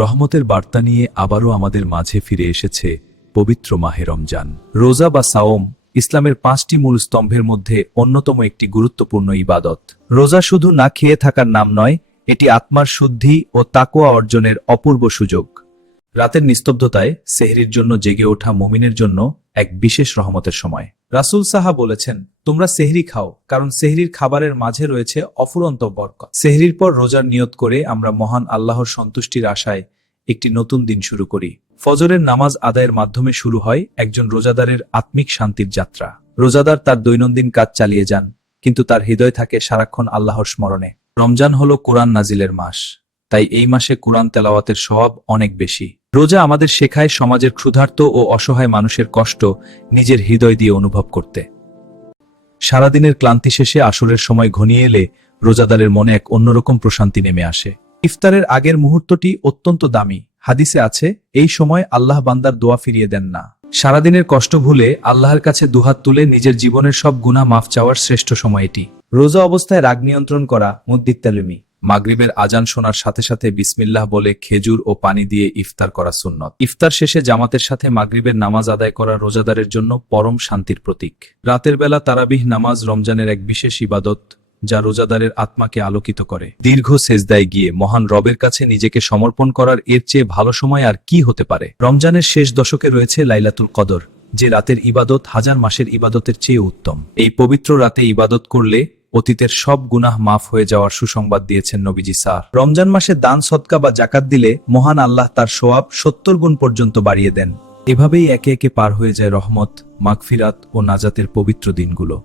রহমতের বার্তা নিয়ে আবারও আমাদের মাঝে ফিরে এসেছে পবিত্র মাহে রমজান। রোজা বা সাওম ইসলামের 5টি মূল স্তম্ভের মধ্যে অন্যতম একটি গুরুত্বপূর্ণ ইবাদত। রোজা শুধু না খেয়ে থাকার নাম নয়, এটি আত্মার শুদ্ধি ও তাকওয়া অর্জনের অপূর্ব সুযোগ। রাতের নিস্তব্ধতায় সেহরির জন্য জেগে ওঠা মুমিনের জন্য এক বিশেষ রহমতের সময়। রাসূল সাহা বলেছেন, তোমরা সেহরি খাও, কারণ সেহরির খাবারের মাঝে রয়েছে অফুরন্ত বরকত। সেহরির পর রোজার নিয়ত করে আমরা মহান আল্লাহর সন্তুষ্টির আশায় একটি নতুন দিন শুরু করি। ফজরের নামাজ আদায়ের মাধ্যমে শুরু হয় একজন রোজাদারের আত্মিক শান্তির যাত্রা। রোজাদার তার দৈনন্দিন কাজ চালিয়ে যান, কিন্তু তার হৃদয় থাকে সারাক্ষণ আল্লাহর স্মরণে। রমজান হলো কোরআন নাজিলের মাস, তাই এই মাসে কোরআন তেলাওয়াতের সওয়াব অনেক বেশি। রোজা আমাদের শেখায় সমাজের ক্ষুধার্ত ও অসহায় মানুষের কষ্ট নিজের হৃদয় দিয়ে অনুভব করতে। সারাদিনের ক্লান্তি শেষে আসরের সময় ঘনিয়ে এলে রোজাদারের মনে এক অন্যরকম প্রশান্তি নেমে আসে। ইফতারের আগের মুহূর্তটি অত্যন্ত দামি। হাদিসে আছে, এই সময় আল্লাহ বান্দার দোয়া ফিরিয়ে দেন না। সারাদিনের কষ্ট ভুলে আল্লাহর কাছে দুহাত তুলে নিজের জীবনের সব গুনাহ মাফ চাওয়ার শ্রেষ্ঠ সময় এটি। রোজা অবস্থায় রাগ নিয়ন্ত্রণ করা মুদ্দিত্তালিমি। মাগরিবের আজান শোনার সাথে সাথে বিসমিল্লাহ বলে খেজুর ও পানি দিয়ে ইফতার করা সুন্নত। ইফতার শেষে জামাতের সাথে মাগরিবের নামাজ আদায় করা রোজাদারের জন্য পরম শান্তির প্রতীক। রাতের বেলা তারাবিহ নামাজ রমজানের এক বিশেষ ইবাদত, যা রোজাদারের আত্মাকে আলোকিত করে। দীর্ঘ সেজদায় গিয়ে মহান রবের কাছে নিজেকে সমর্পণ করার এর চেয়ে ভালো সময় আর কি হতে পারে। রমজানের শেষ দশকে রয়েছে লাইলাতুল কদর, যে রাতের ইবাদত হাজার মাসের ইবাদতের চেয়ে উত্তম। এই পবিত্র রাতে ইবাদত করলে অতীতের সব গুনাহ মাফ হয়ে যাওয়ার সুসংবাদ দিয়েছেন নবীজি সার। রমজান মাসে দান সদকা বা জাকাত দিলে মহান আল্লাহ তার সওয়াব 70 গুণ পর্যন্ত বাড়িয়ে দেন। এভাবেই একে একে পার হয়ে যায় রহমত, মাগফিরাত ও নাজাতের পবিত্র দিনগুলো।